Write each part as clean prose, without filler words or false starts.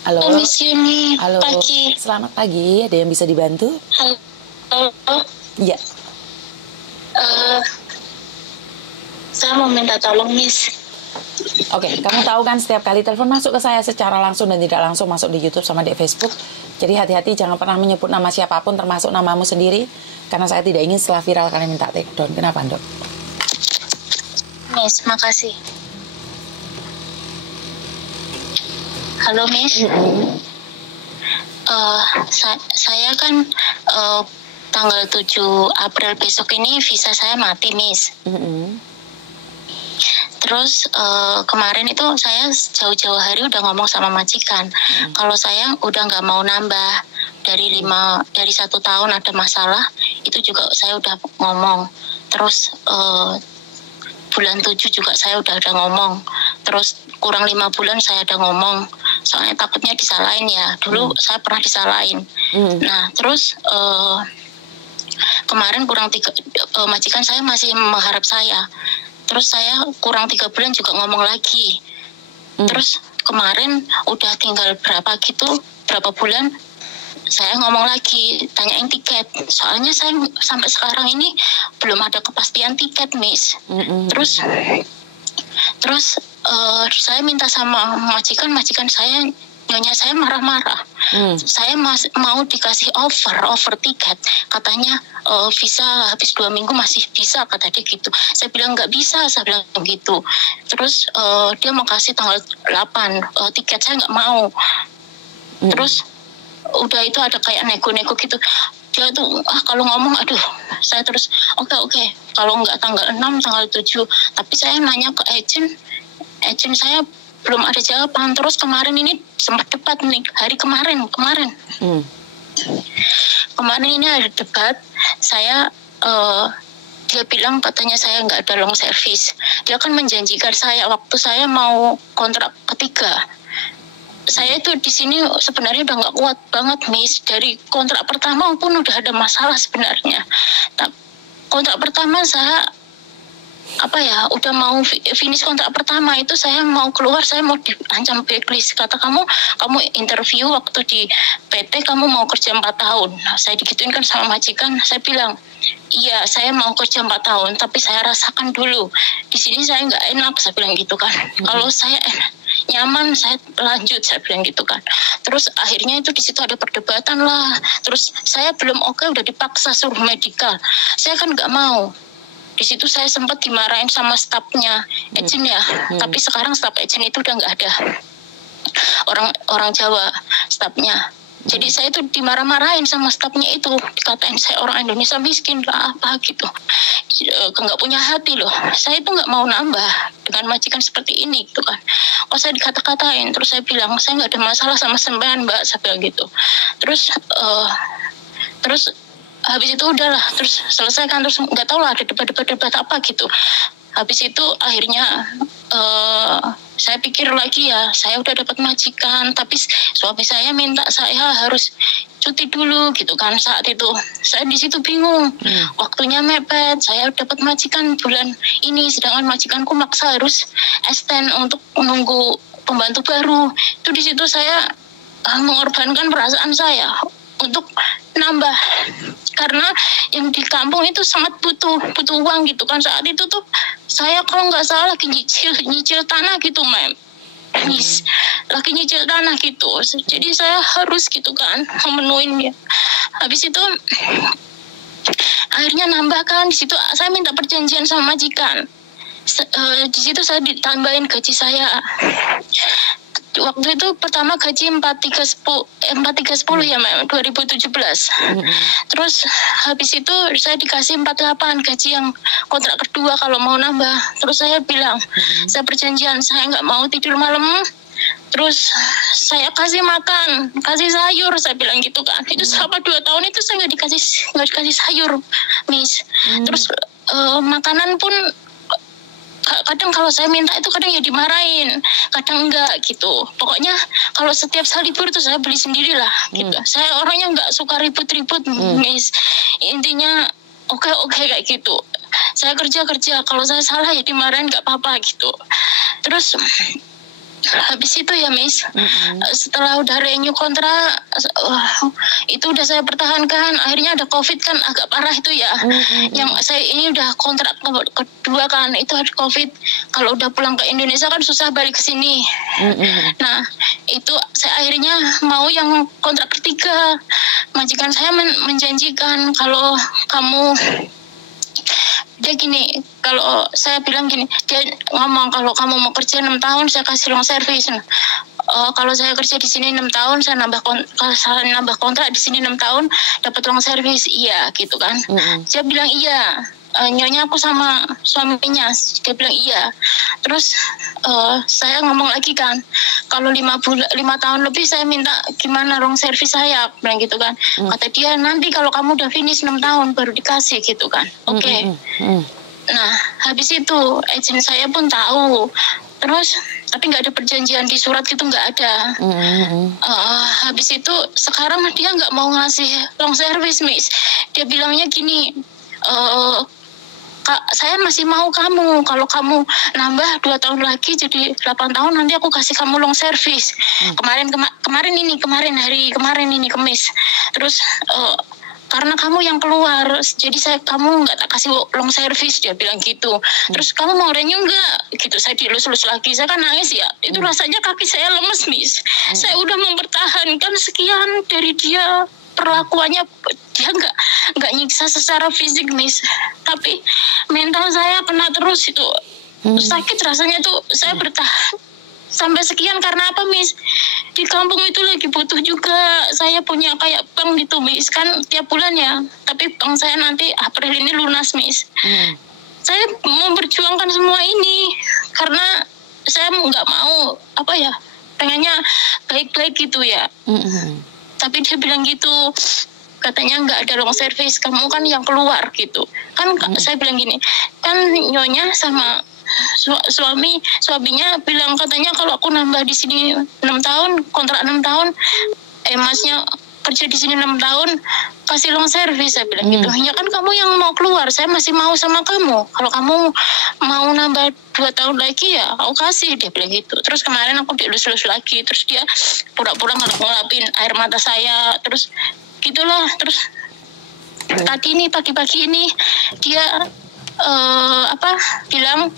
Halo, Miss Yuni, halo. pagi. Selamat pagi. Ada yang bisa dibantu? Halo, Iya. eh, saya mau minta tolong Miss. Oke, kamu tahu kan setiap kali telepon masuk ke saya secara langsung dan tidak langsung masuk di YouTube sama di Facebook. Jadi hati-hati jangan pernah menyebut nama siapapun termasuk namamu sendiri. Karena saya tidak ingin setelah viral kalian minta take down. Kenapa, Dok? Miss, makasih. Halo Miss. Saya kan tanggal 7 April besok ini visa saya mati Miss. Terus kemarin itu saya jauh-jauh hari udah ngomong sama majikan kalau saya udah nggak mau nambah dari 1 tahun ada masalah, itu juga saya udah ngomong. Terus bulan 7 juga saya udah ada ngomong. Terus kurang 5 bulan saya ada ngomong. Soalnya takutnya disalahin ya. Dulu saya pernah disalahin. Nah terus kemarin majikan saya masih mengharap saya. Terus saya kurang 3 bulan juga ngomong lagi. Terus kemarin udah tinggal berapa bulan saya ngomong lagi, tanyain tiket. Soalnya saya sampai sekarang ini belum ada kepastian tiket, Miss. Terus saya minta sama majikan saya, nyonya saya marah-marah. Saya mau dikasih offer tiket. Katanya visa habis 2 minggu masih bisa, kata dia gitu. Saya bilang nggak bisa, saya bilang gitu. Terus dia mau kasih tanggal 8, tiket saya nggak mau. Terus udah itu ada kayak nego-nego gitu. Dia tuh kalau ngomong aduh, saya terus oke, kalau nggak tanggal 6 tanggal 7. Tapi saya nanya ke agent saya belum ada jawaban. Terus kemarin ini sempat debat nih, hari kemarin ini ada debat. Saya dia bilang katanya saya nggak ada long service. Dia kan menjanjikan saya waktu saya mau kontrak ketiga. Saya tuh di sini sebenarnya udah nggak kuat banget, Miss. Dari kontrak pertama pun udah ada masalah sebenarnya. Kontrak pertama saya udah mau finish kontrak pertama itu, saya mau keluar, saya mau diancam blacklist. Kata kamu interview waktu di PT kamu mau kerja 4 tahun. Nah, saya digituin kan sama majikan. Saya bilang iya, saya mau kerja 4 tahun, tapi saya rasakan dulu di sini saya nggak enak, saya bilang gitu kan. Kalau saya nyaman saya lanjut, saya bilang gitu kan. Terus akhirnya itu di situ ada perdebatan lah. Terus saya belum oke, udah dipaksa suruh medical. Saya kan nggak mau. Di situ saya sempat dimarahin sama stafnya agent ya. Tapi sekarang staf agent itu udah nggak ada, orang Jawa stafnya. Jadi saya tuh dimarah-marahin sama stafnya itu, dikatain saya orang Indonesia miskin lah apa gitu, nggak punya hati loh. Saya itu nggak mau nambah dengan majikan seperti ini gitu kan. Oh, saya dikata-katain. Terus saya bilang saya nggak ada masalah sama sampean, Mbak, saya bilang gitu. Terus habis itu udahlah, terus selesai kan. Terus nggak tahu lah ada debat apa gitu. Habis itu akhirnya saya pikir lagi ya, saya udah dapat majikan, tapi suami saya minta saya harus cuti dulu gitu kan. Saat itu saya di situ bingung, waktunya mepet. Saya dapat majikan bulan ini, sedangkan majikanku maksa harus extend untuk menunggu pembantu baru. Itu di situ saya mengorbankan perasaan saya untuk nambah, karena yang di kampung itu sangat butuh uang gitu kan. Saat itu tuh saya kalau nggak salah lagi nyicil tanah gitu, Mem. Lagi nyicil tanah gitu. Jadi saya harus gitu kan memenuhin ya. Habis itu akhirnya nambah kan. Di situ saya minta perjanjian sama majikan. Di situ saya ditambahin gaji saya. Waktu itu pertama gaji 4310 ya, Mem, 2017. Terus habis itu saya dikasih 48 gaji yang kontrak kedua kalau mau nambah. Terus saya bilang, saya perjanjian saya nggak mau tidur malam. Terus saya kasih makan, kasih sayur, saya bilang gitu kan. Itu selama 2 tahun itu saya nggak dikasih sayur, Miss. Terus makanan pun kadang kalau saya minta itu kadang ya dimarahin, kadang enggak gitu. Pokoknya kalau setiap kali libur itu saya beli sendiri lah gitu. Saya orangnya nggak suka ribut-ribut, Miss. Intinya oke kayak gitu. Saya kerja, kalau saya salah ya dimarahin nggak apa-apa gitu. Terus habis itu ya Miss, setelah udah renew kontrak, itu udah saya pertahankan. Akhirnya ada COVID kan, agak parah itu ya. Yang saya ini udah kontrak kedua kan, itu ada COVID. Kalau udah pulang ke Indonesia kan susah balik ke sini. Nah itu saya akhirnya mau yang kontrak ketiga. Majikan saya menjanjikan kalau kamu, dia gini, kalau saya bilang gini, dia ngomong kalau kamu mau kerja 6 tahun saya kasih long service. Kalau saya kerja di sini 6 tahun saya nambah kontrak di sini 6 tahun dapat long service, iya gitu kan. Dia bilang iya. Nyonya aku sama suaminya, dia bilang iya. Terus saya ngomong lagi kan, kalau 5 tahun lebih saya minta gimana long service saya, bilang gitu kan. Kata dia nanti kalau kamu udah finish 6 tahun baru dikasih gitu kan. Oke. Nah habis itu agent saya pun tahu. Terus tapi nggak ada perjanjian di surat gitu, nggak ada. Habis itu sekarang dia nggak mau ngasih long service Miss. Dia bilangnya gini, Kak, saya masih mau kamu. Kalau kamu nambah 2 tahun lagi jadi 8 tahun nanti aku kasih kamu long service. Kemarin hari kemarin ini Kamis. Terus karena kamu yang keluar, jadi kamu nggak tak kasih long service, dia bilang gitu. Terus kamu mau renew nggak? Gitu, saya dilus-lus lagi, saya kan nangis ya. Itu rasanya kaki saya lemes Miss. Saya udah mempertahankan sekian dari dia, perlakuannya dia nggak nyiksa secara fisik Miss, tapi mental saya kena terus itu. Sakit rasanya tuh, saya bertahan sampai sekian karena apa Miss? Di kampung itu lagi butuh juga. Saya punya kayak bank gitu Miss, kan tiap bulan ya. Tapi bank saya nanti April ini lunas Miss. Saya memperjuangkan semua ini karena saya nggak mau pengennya baik-baik gitu ya. Tapi dia bilang gitu, katanya nggak ada long service, kamu kan yang keluar gitu. Kan saya bilang gini, kan nyonya sama suaminya bilang katanya kalau aku nambah di sini 6 tahun, kontrak 6 tahun, masnya kerja di sini 6 tahun, kasih long service, saya bilang gitu. Ya kan kamu yang mau keluar, saya masih mau sama kamu. Kalau kamu mau nambah 2 tahun lagi ya aku kasih, dia bilang gitu. Terus kemarin aku dielus-elus lagi, terus dia pura-pura ngelapin air mata saya, terus gitulah. Terus tadi ini pagi-pagi ini dia bilang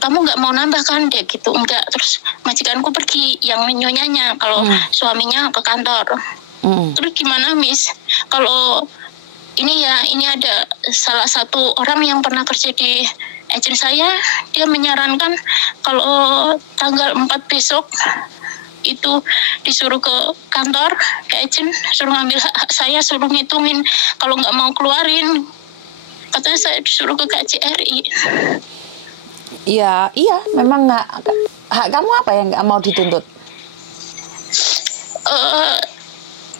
kamu nggak mau nambah kan, dia gitu. Enggak. Terus majikanku pergi yang nyonyanya, kalau suaminya ke kantor. Terus gimana Miss, kalau ini ada salah satu orang yang pernah kerja di agen saya, dia menyarankan kalau tanggal 4 besok itu disuruh ke kantor, ke agen, suruh ngambil hak saya, suruh ngitungin, kalau nggak mau keluarin katanya saya disuruh ke KJRI. Iya, memang nggak. Hak kamu apa yang nggak mau dituntut?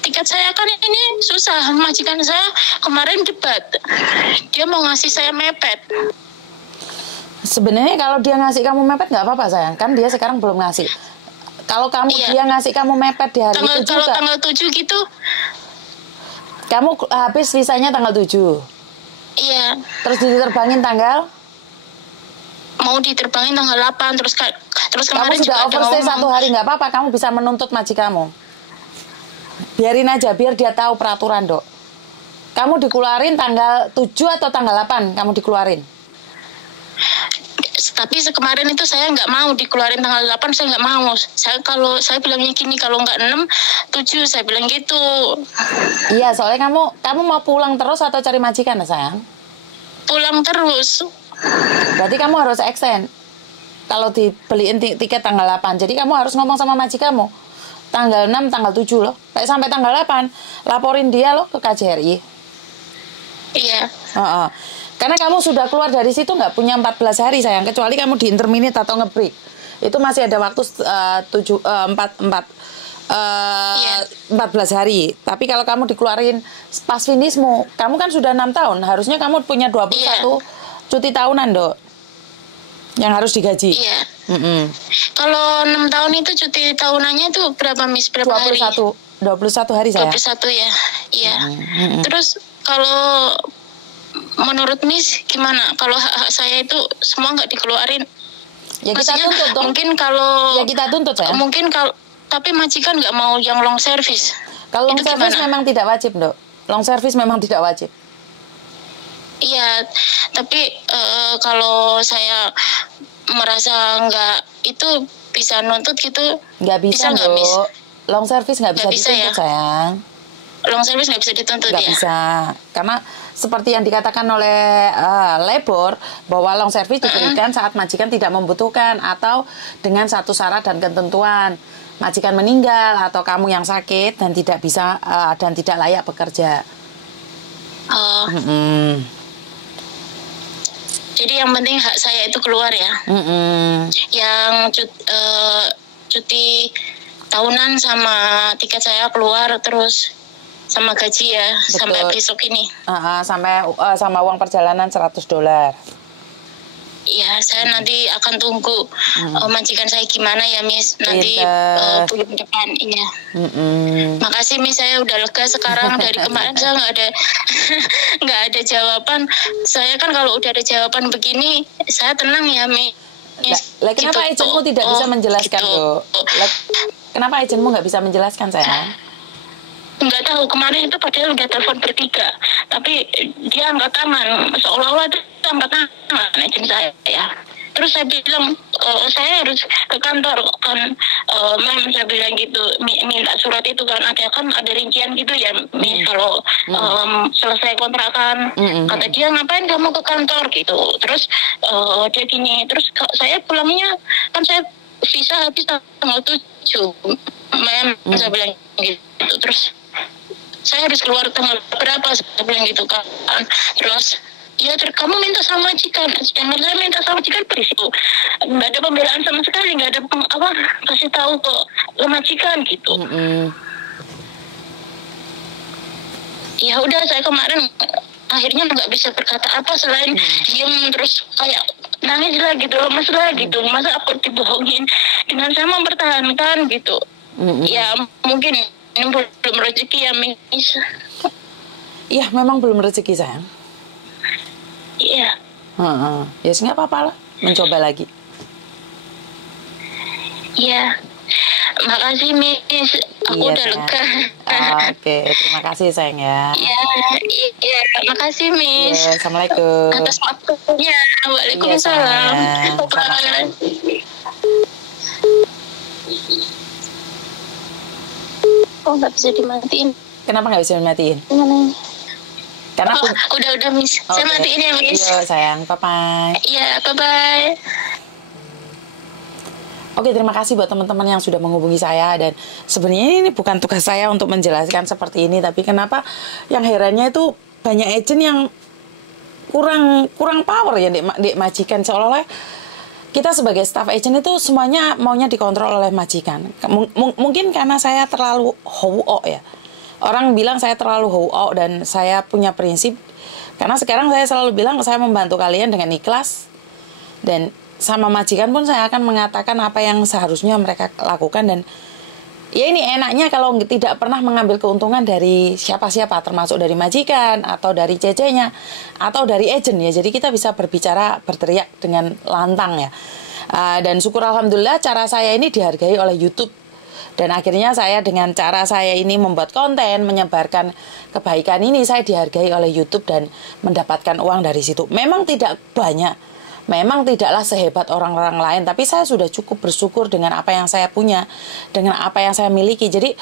Tiket saya kan ini susah. Majikan saya kemarin debat, dia mau ngasih saya mepet. Sebenarnya kalau dia ngasih kamu mepet nggak apa-apa sayang, kan dia sekarang belum ngasih. Kalau dia ngasih kamu mepet di hari itu juga. Kalau tanggal 7 gitu. Kamu habis visanya tanggal 7. Iya. Terus diterbangin tanggal? Mau diterbangin tanggal 8. Terus kemarin kamu sudah overstay 1 hari, nggak apa-apa. Kamu bisa menuntut majikanmu. Biarin aja, biar dia tahu peraturan, Dok. Kamu dikeluarin tanggal 7 atau tanggal 8 kamu dikeluarin? Tapi kemarin itu saya nggak mau dikeluarin tanggal 8, saya nggak mau. Saya bilangnya gini, kalau nggak 6, 7, saya bilang gitu. Iya, soalnya kamu mau pulang terus atau cari majikan, sayang? Pulang terus. Berarti kamu harus extend. Kalau dibeliin tiket tanggal 8, jadi kamu harus ngomong sama majikanmu. Tanggal 6, tanggal 7 loh. Kayak sampai tanggal 8, laporin dia loh ke KJRI. Iya. Karena kamu sudah keluar dari situ nggak punya 14 hari sayang, kecuali kamu di interminute atau nge-break. Itu masih ada waktu 14 hari. Tapi kalau kamu dikeluarin pas finishmu, kamu kan sudah 6 tahun, harusnya kamu punya 21 cuti tahunan, Dok, yang harus digaji. Iya. Kalau 6 tahun itu cuti tahunannya itu berapa Miss? Berapa 21 hari? 21 hari sayang. 21 ya. Iya. Terus kalau menurut Miss gimana? Kalau hak saya itu semua nggak dikeluarin? Ya kita Maksudnya, tuntut dong. mungkin kalau Ya kita tuntut ya. mungkin kalau tapi majikan nggak mau yang long service. Kalau long Itu service gimana? memang tidak wajib, Dok. Long service memang tidak wajib. Iya, tapi kalau saya merasa nggak itu bisa nuntut gitu, Nggak bisa, nggak, Miss? Dok. Long service nggak bisa Nggak bisa dituntut, ya? sayang. Long service nggak bisa dituntut Nggak ya? bisa. Karena seperti yang dikatakan oleh Lebor, bahwa long service diberikan saat majikan tidak membutuhkan atau dengan satu syarat dan ketentuan. Majikan meninggal atau kamu yang sakit dan tidak bisa dan tidak layak bekerja. Oh, jadi yang penting hak saya itu keluar ya. Yang cuti tahunan sama tiket saya keluar, terus sama gaji ya. Betul. Sampai besok ini. Sampai sama uang perjalanan $100. Ya, saya nanti akan tunggu majikan saya gimana ya, Miss. Nanti bulan depan, iya. Makasih, Miss. Saya udah lega sekarang. Dari kemarin saya nggak ada jawaban. Saya kan kalau udah ada jawaban begini, saya tenang ya, Miss. Kenapa agentmu tidak bisa menjelaskan, Dok? Kenapa agentmu nggak bisa menjelaskan, sayang? Nggak tahu, kemarin itu padahal udah telepon bertiga, tapi dia angkat tangan, seolah-olah itu angkat tangan agent saya ya. Terus saya bilang saya harus ke kantor kan, mem, saya bilang gitu, minta surat itu kan, ada rincian gitu ya, kalau selesai kontrakan. Kata dia, ngapain kamu ke kantor gitu. Terus dia gini, terus saya pulangnya kan saya visa habis tanggal 7, mem, saya bilang gitu. Terus saya harus keluar tanggal berapa, saya bilang gitu kan. Terus ya kamu minta sama majikan, sedangkan saya minta sama majikan berisiko, nggak ada pembelaan sama sekali, nggak ada kasih tahu ke majikan gitu. Ya udah, saya kemarin akhirnya nggak bisa berkata apa selain diem, terus kayak nangis lah gitu, lemes lah gitu. Masa aku dibohongin dengan saya mempertahankan gitu. Ya mungkin ini belum rezeki ya, Miss. Iya, memang belum rezeki, sayang. Iya. Ya, nggak apa-apa lah, mencoba lagi. Iya. Makasih, Miss. Aku udah lega. Oke, terima kasih, sayang ya. Iya, makasih, Miss. Ya, Assalamualaikum. Atas waktunya. Waalaikumsalam. Bye. Oh, nggak bisa dimatiin. Kenapa nggak bisa dimatiin? Karena udah, Miss. Okay. Saya matiin ya, Miss. Iya, sayang. Bye-bye. Iya, bye-bye. Oke, terima kasih buat teman-teman yang sudah menghubungi saya. Dan sebenarnya ini bukan tugas saya untuk menjelaskan seperti ini, tapi kenapa yang herannya itu banyak agent yang kurang power ya, Dek majikan, seolah-olah kita sebagai staff agent itu semuanya maunya dikontrol oleh majikan. Mungkin karena saya terlalu ho ya. Orang bilang saya terlalu ho dan saya punya prinsip. Karena sekarang saya selalu bilang saya membantu kalian dengan ikhlas. Dan sama majikan pun saya akan mengatakan apa yang seharusnya mereka lakukan. Dan ya ini enaknya kalau tidak pernah mengambil keuntungan dari siapa-siapa, termasuk dari majikan atau dari CC-nya atau dari agent ya. Jadi kita bisa berbicara, berteriak dengan lantang ya. Dan syukur alhamdulillah cara saya ini dihargai oleh YouTube. Dan akhirnya saya dengan cara saya ini membuat konten, menyebarkan kebaikan ini, saya dihargai oleh YouTube dan mendapatkan uang dari situ. Memang tidak banyak, memang tidaklah sehebat orang-orang lain, tapi saya sudah cukup bersyukur dengan apa yang saya punya, dengan apa yang saya miliki. Jadi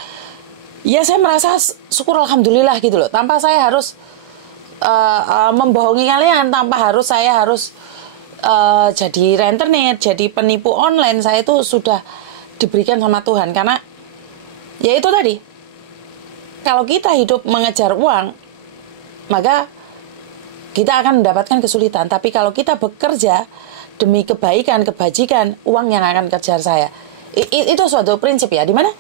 ya saya merasa syukur alhamdulillah gitu loh. Tanpa saya harus membohongi kalian, tanpa saya harus jadi rentenir, jadi penipu online. Saya itu sudah diberikan sama Tuhan. Karena ya itu tadi, kalau kita hidup mengejar uang, maka kita akan mendapatkan kesulitan. Tapi kalau kita bekerja demi kebaikan, kebajikan, uang yang akan kejar saya. Itu suatu prinsip ya, dimana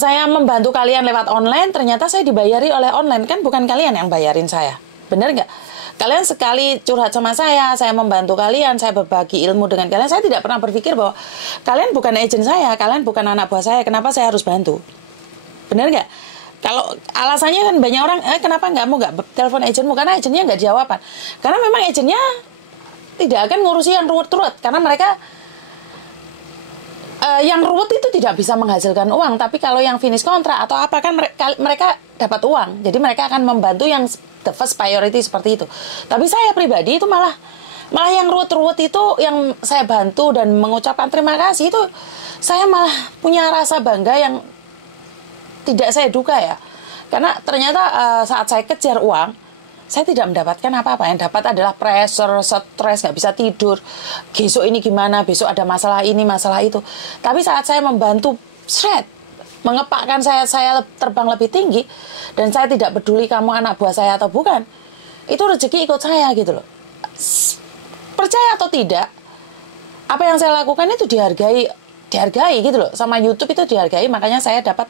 saya membantu kalian lewat online, ternyata saya dibayari oleh online. Kan bukan kalian yang bayarin saya, benar nggak? Kalian sekali curhat sama saya membantu kalian, saya berbagi ilmu dengan kalian. Saya tidak pernah berpikir bahwa kalian bukan agent saya, kalian bukan anak buah saya, kenapa saya harus bantu? Benar nggak? Kalau alasannya kan banyak orang, kenapa kamu nggak telepon agentmu? Karena agentnya nggak jawaban. Karena memang agentnya tidak akan ngurusi yang ruwet-ruwet, karena mereka yang ruwet itu tidak bisa menghasilkan uang. Tapi kalau yang finish kontrak atau apa kan mereka dapat uang. Jadi mereka akan membantu yang the first priority seperti itu. Tapi saya pribadi itu malah yang ruwet-ruwet itu yang saya bantu dan mengucapkan terima kasih, itu saya malah punya rasa bangga yang tidak saya duga ya. Karena ternyata saat saya kejar uang, saya tidak mendapatkan apa-apa. Yang dapat adalah pressure, stres, nggak bisa tidur. Besok ini gimana, besok ada masalah ini, masalah itu. Tapi saat saya membantu mengepakkan saya terbang lebih tinggi, dan saya tidak peduli kamu anak buah saya atau bukan, itu rezeki ikut saya gitu loh. Percaya atau tidak, apa yang saya lakukan itu dihargai gitu loh. Sama YouTube itu dihargai, makanya saya dapat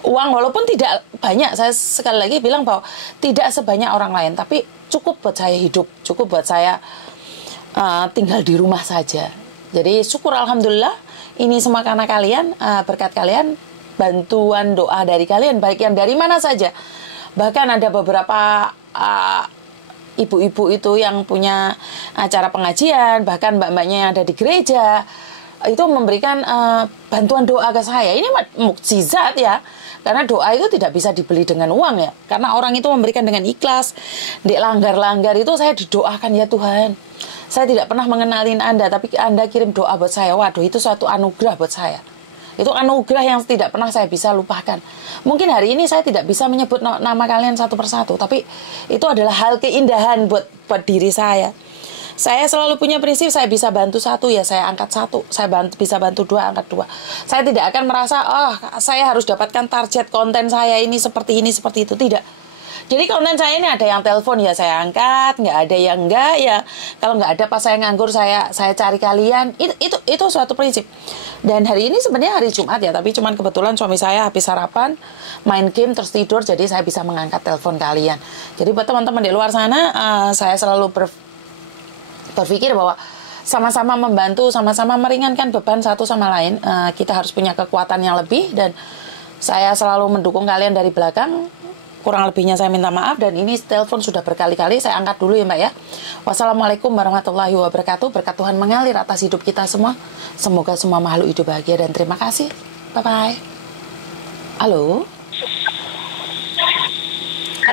uang walaupun tidak banyak. Saya sekali lagi bilang bahwa tidak sebanyak orang lain, tapi cukup buat saya hidup, cukup buat saya tinggal di rumah saja. Jadi syukur alhamdulillah, ini semua karena kalian, berkat kalian, bantuan doa dari kalian, baik yang dari mana saja. Bahkan ada beberapa ibu-ibu itu yang punya acara pengajian, bahkan mbak-mbaknya yang ada di gereja, itu memberikan bantuan doa ke saya. Ini mukjizat ya, karena doa itu tidak bisa dibeli dengan uang ya, karena orang itu memberikan dengan ikhlas. Di langgar-langgar itu saya didoakan, ya Tuhan, saya tidak pernah mengenalin Anda, tapi Anda kirim doa buat saya. Waduh, itu suatu anugerah buat saya. Itu anugerah yang tidak pernah saya bisa lupakan. Mungkin hari ini saya tidak bisa menyebut nama kalian satu persatu, tapi itu adalah hal keindahan buat diri saya. Saya selalu punya prinsip, saya bisa bantu satu, ya saya angkat satu. Saya bisa bantu dua, angkat dua. Saya tidak akan merasa, saya harus dapatkan target konten saya ini seperti itu. Tidak. Jadi konten saya ini ada yang telepon, ya saya angkat. Nggak ada yang enggak, ya kalau nggak ada pas saya nganggur, saya cari kalian. Itu suatu prinsip. Dan hari ini sebenarnya hari Jumat ya, tapi cuman kebetulan suami saya habis sarapan, main game, terus tidur. Jadi saya bisa mengangkat telepon kalian. Jadi buat teman-teman di luar sana, saya selalu berpikir bahwa sama-sama membantu, sama-sama meringankan beban satu sama lain. Kita harus punya kekuatan yang lebih, dan saya selalu mendukung kalian dari belakang. Kurang lebihnya saya minta maaf, dan ini telepon sudah berkali-kali, saya angkat dulu ya Mbak ya. Wassalamualaikum warahmatullahi wabarakatuh. Berkat Tuhan mengalir atas hidup kita semua. Semoga semua makhluk hidup bahagia, dan terima kasih. Bye-bye. Halo.